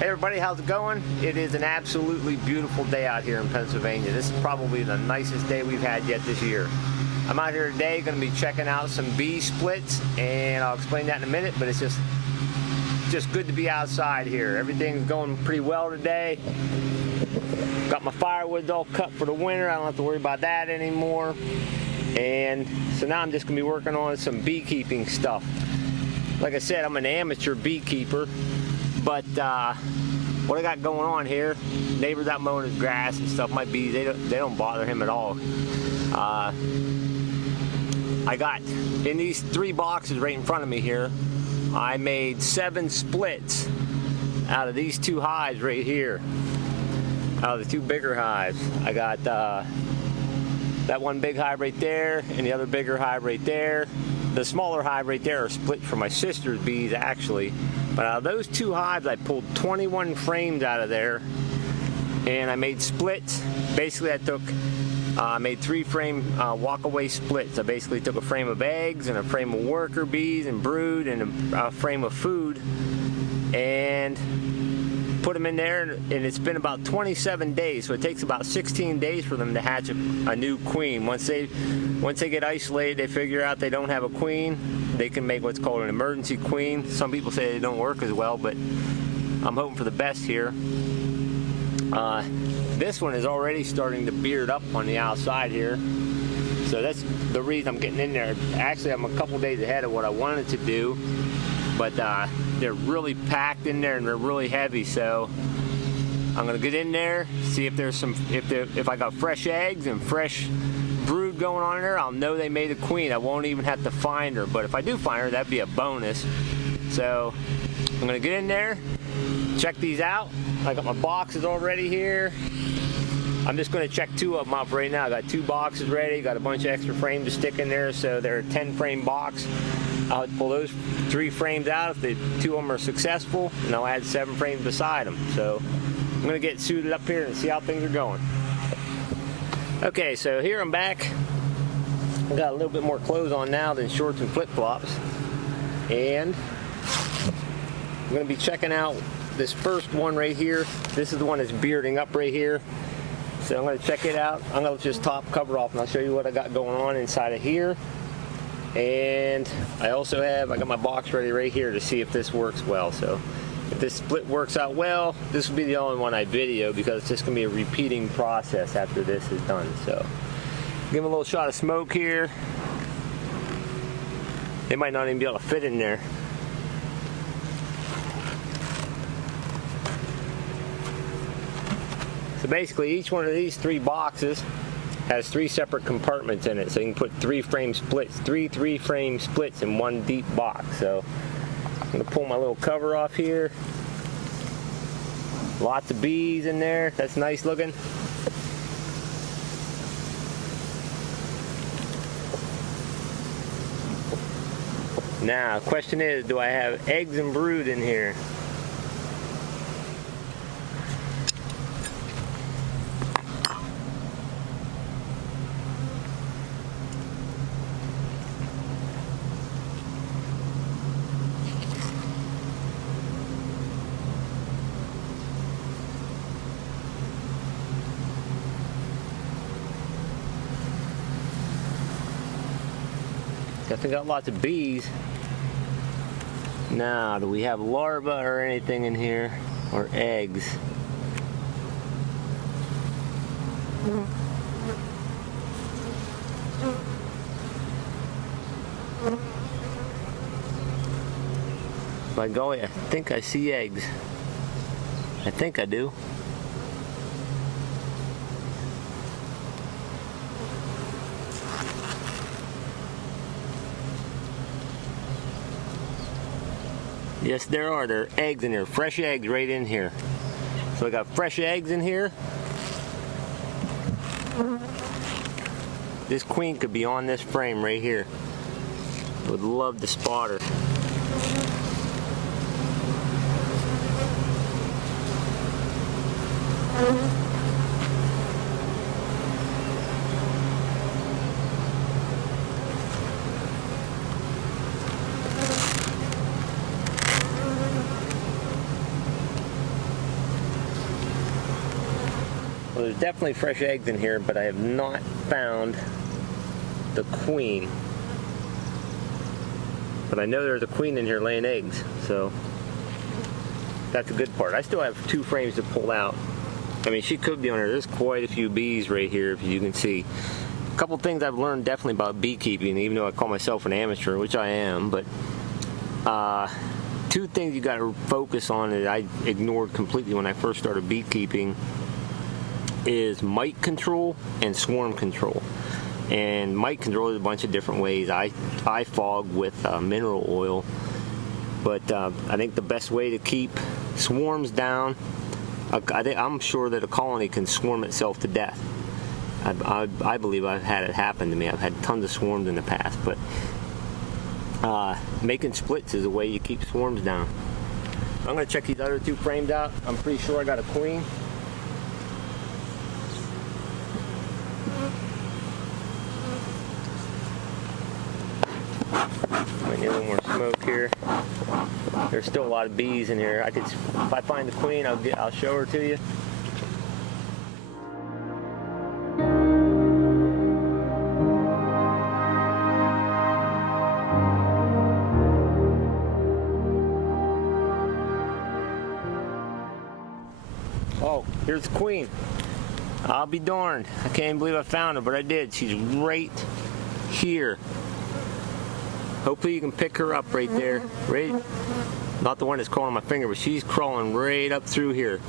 Hey everybody, how's it going? It is an absolutely beautiful day out here in Pennsylvania. This is probably the nicest day we've had yet this year. I'm out here today going to be checking out some bee splits, and I'll explain that in a minute, but it's just good to be outside here. Everything's going pretty well today. Got my firewood all cut for the winter. I don't have to worry about that anymore. And so now I'm just going to be working on some beekeeping stuff. Like I said, I'm an amateur beekeeper. But what I got going on here, neighbors out mowing his grass and stuff, my bees, they don't bother him at all. I got, in these 3 boxes right in front of me here, I made 7 splits out of these 2 hives right here. Out of the 2 bigger hives. I got that one big hive right there and the other bigger hive right there. The smaller hive right there are split for my sister's bees actually. But out of those 2 hives, I pulled 21 frames out of there, and I made splits. Basically, I made 3 frame walk-away splits. I basically took a frame of eggs and a frame of worker bees and brood and a frame of food, and put them in there. And it's been about 27 days, so it takes about 16 days for them to hatch a new queen. Once they get isolated, they figure out they don't have a queen. They can make what's called an emergency queen. Some people say they don't work as well, but I'm hoping for the best here. This one is already starting to beard up on the outside here. So that's the reason I'm getting in there. Actually, I'm a couple days ahead of what I wanted to do, but they're really packed in there and they're really heavy. So I'm gonna get in there, see if there's if I got fresh eggs and fresh brood going on in there. I'll know they made a queen. I won't even have to find her, but if I do find her, that'd be a bonus. So I'm gonna get in there, check these out. I got my boxes already here. I'm just gonna check 2 of them up right now. I got 2 boxes ready, got a bunch of extra frames to stick in there, so they're a 10 frame box. I'll pull those 3 frames out if the 2 of them are successful, and I'll add 7 frames beside them. So I'm gonna get suited up here and see how things are going. Okay, so here I'm back. I got a little bit more clothes on now than shorts and flip-flops. And I'm gonna be checking out this first one right here. This is the one that's bearding up right here. So I'm gonna check it out. I'm gonna just top cover off and I'll show you what I got going on inside of here. And I got my box ready right here to see if this works well. So if this split works out well, this will be the only one I video because it's just going to be a repeating process after this is done. So give them a little shot of smoke here. They might not even be able to fit in there. So basically each one of these 3 boxes has 3 separate compartments in it. So you can put 3 frame splits, 3 frame splits in one deep box. So I'm going to pull my little cover off here. Lots of bees in there. That's nice looking. Now, the question is, do I have eggs and brood in here? Definitely got lots of bees. Now, do we have larvae or anything in here? Or eggs? By golly, I think I see eggs. I think I do. Yes, there are. There are eggs in here. Fresh eggs right in here. So I got fresh eggs in here. This queen could be on this frame right here. Would love to spot her. there's definitely fresh eggs in here, but I have not found the queen. But I know there's a queen in here laying eggs, so that's a good part. I still have 2 frames to pull out. I mean, she could be on there. There's quite a few bees right here, if you can see. A couple things I've learned definitely about beekeeping, even though I call myself an amateur, which I am, but 2 things you got to focus on that I ignored completely when I first started beekeeping is mite control and swarm control. And mite control is a bunch of different ways. I fog with mineral oil, but I think the best way to keep swarms down, I'm sure that a colony can swarm itself to death. I believe I've had it happen to me. I've had tons of swarms in the past, but making splits is a way you keep swarms down. I'm going to check these other 2 frames out. I'm pretty sure I got a queen. Might need a little more smoke here. There's still a lot of bees in here. If I find the queen, I'll show her to you. Oh, here's the queen. I'll be darned. I can't even believe I found her, but I did. She's right here. Hopefully you can pick her up right there. Right, not the one that's crawling on my finger, but she's crawling right up through here.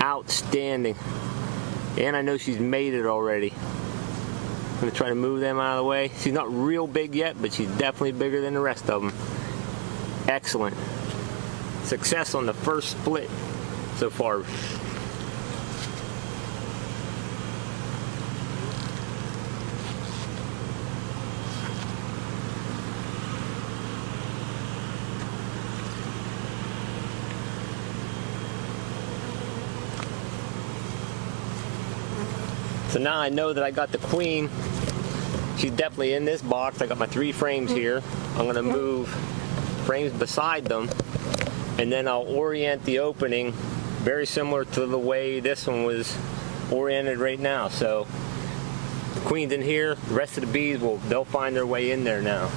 Outstanding. And I know she's mated already. I'm going to try to move them out of the way. She's not real big yet, but she's definitely bigger than the rest of them. Excellent. Success on the first split so far. So now I know that I got the queen. She's definitely in this box. I got my 3 frames here. I'm going to move frames beside them, and then I'll orient the opening very similar to the way this one was oriented right now. So the queen's in here. The rest of the bees, they'll find their way in there now.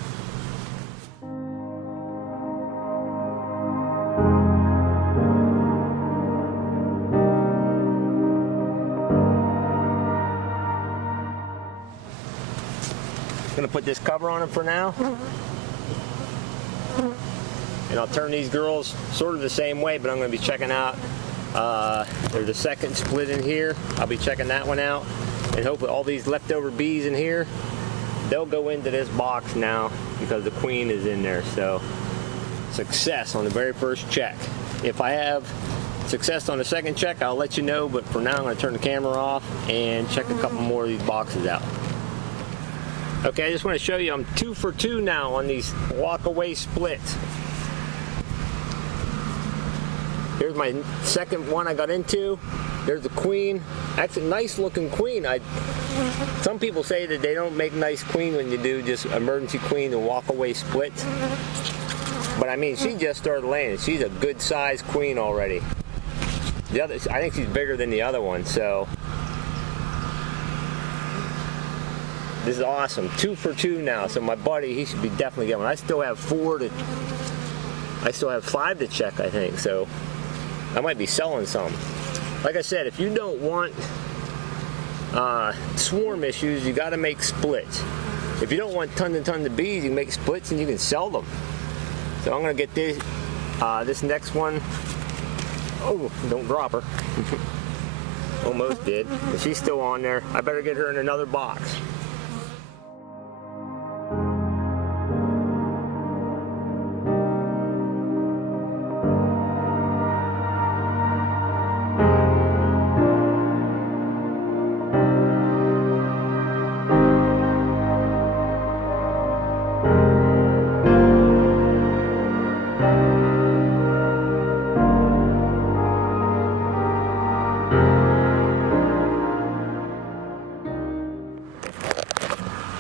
Gonna put this cover on them for now, and I'll turn these girls sort of the same way, but I'm gonna be checking out, there's a second split in here. I'll be checking that one out, and hopefully all these leftover bees in here, they'll go into this box now because the queen is in there. So success on the very first check. If I have success on the second check, I'll let you know, but for now I'm gonna turn the camera off and check a couple more of these boxes out. Okay, I just want to show you I'm 2 for 2 now on these walk-away splits. Here's my second one I got into. There's the queen. That's a nice looking queen. Some people say that they don't make nice queen when you do just emergency queen and walk-away splits. But I mean, she just started laying. She's a good sized queen already. The other, I think she's bigger than the other one, so. This is awesome. 2 for 2 now. So my buddy, he should be definitely getting one. I still have 5 to check, I think. So I might be selling some. Like I said, if you don't want swarm issues, you got to make splits. If you don't want tons and tons of bees, you can make splits and you can sell them. So I'm gonna get this next one. Oh, don't drop her. Almost did. But she's still on there. I better get her in another box.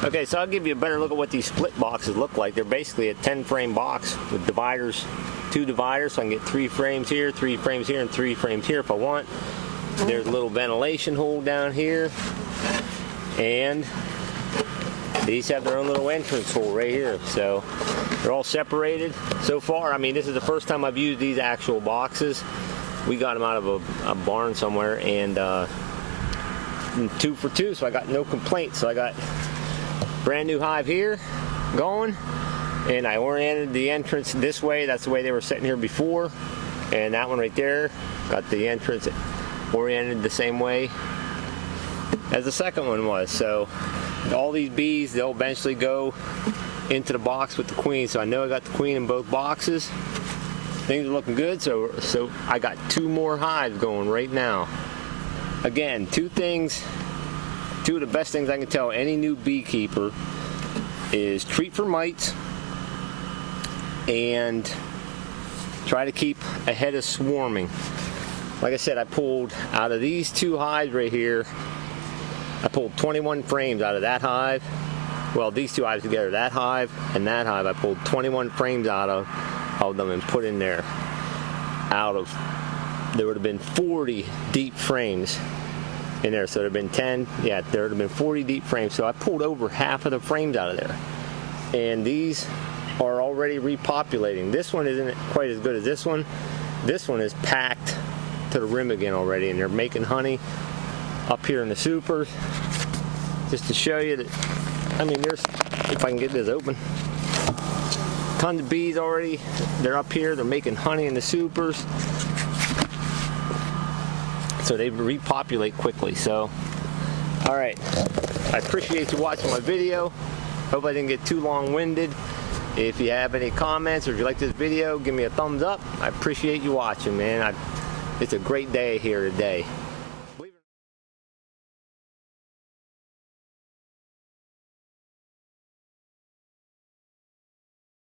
Okay, so I'll give you a better look at what these split boxes look like. They're basically a 10-frame box with dividers, 2 dividers, so I can get 3 frames here, 3 frames here, and 3 frames here if I want. There's a little ventilation hole down here, and these have their own little entrance hole right here. So they're all separated so far. I mean, this is the first time I've used these actual boxes. We got them out of a barn somewhere, and 2 for 2, so I got no complaints. So I got brand new hive here going, and I oriented the entrance this way. That's the way they were sitting here before, and that one right there got the entrance oriented the same way as the second one was. So all these bees, they'll eventually go into the box with the queen. So I know I got the queen in both boxes. Things are looking good. So I got 2 more hives going right now. Again, 2 of the best things I can tell any new beekeeper is treat for mites and try to keep ahead of swarming. Like I said, I pulled out of these 2 hives right here, I pulled 21 frames out of that hive. Well, these 2 hives together, that hive and that hive, I pulled 21 frames out of them and put in there. There would have been 40 deep frames in there. So there would have been 10, yeah, there would have been 40 deep frames. So I pulled over half of the frames out of there. And these are already repopulating. This one isn't quite as good as this one. This one is packed to the rim again already, and they're making honey up here in the supers. Just to show you that, I mean, there's, if I can get this open, tons of bees already. They're up here, they're making honey in the supers. So they repopulate quickly. So, all right, I appreciate you watching my video. Hope I didn't get too long-winded. If you have any comments or if you like this video, give me a thumbs up. I appreciate you watching, man. It's a great day here today.